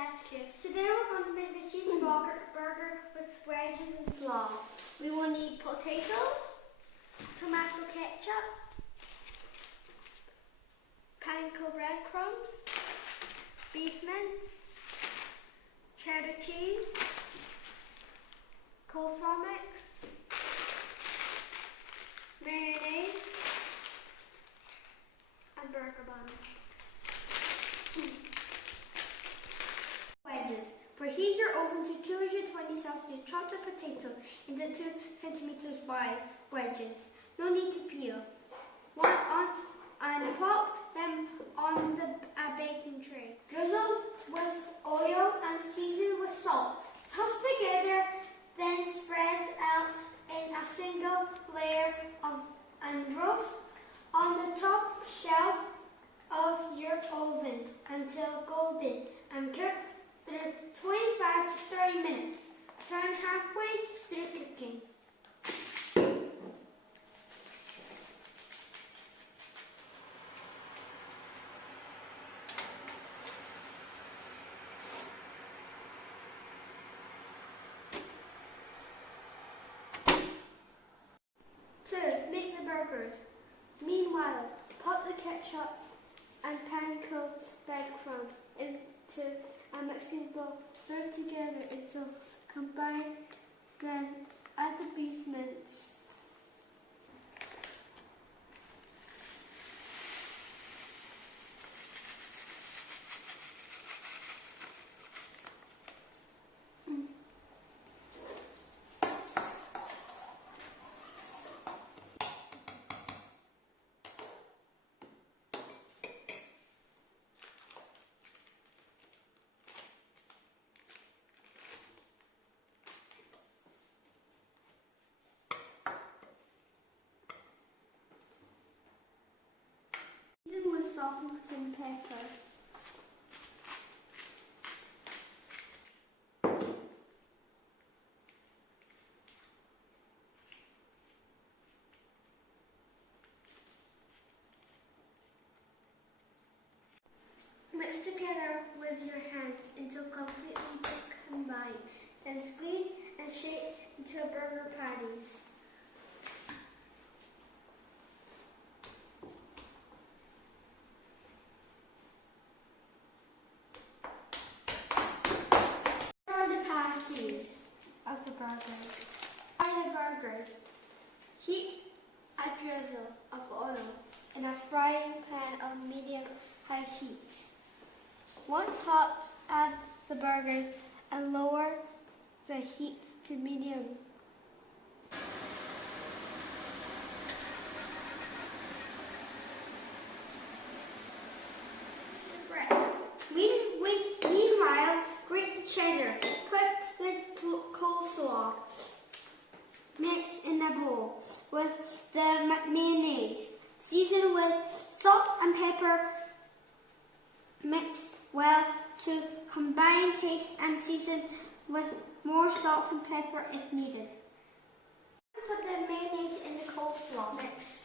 that's cute. Today we're going to make the cheeseburger with wedges and slaw. We will need potatoes, tomato ketchup, panko breadcrumbs, beef mince, cheddar cheese, coleslaw mix, mayonnaise, and burger buns. Wedges. Preheat your oven to 220 Celsius. Chop the potato into 2 centimeters wide wedges. No need to peel. And pop them on a baking tray. Drizzle with oil and season with salt. Toss together, then spread out in a single layer and roast on the top shelf of your oven until golden and cook through 25 to 30 minutes. Turn halfway through cooking. Make the burgers. Meanwhile, pop the ketchup and panko breadcrumbs into a mixing bowl. Stir together until combined. Then add the beef mince. Season with salt and pepper. Mix together with your hands until completely combined. Then squeeze and shake into burger patties. Of the burgers. Fry the burgers. Heat a drizzle of oil in a frying pan of medium-high heat. Once hot, add the burgers and lower the heat to medium. Meanwhile, grate the cheddar. Put the coleslaw mix in a bowl with the mayonnaise. Season with salt and pepper mixed well to combine taste and season with more salt and pepper if needed. Put the mayonnaise in the coleslaw mix.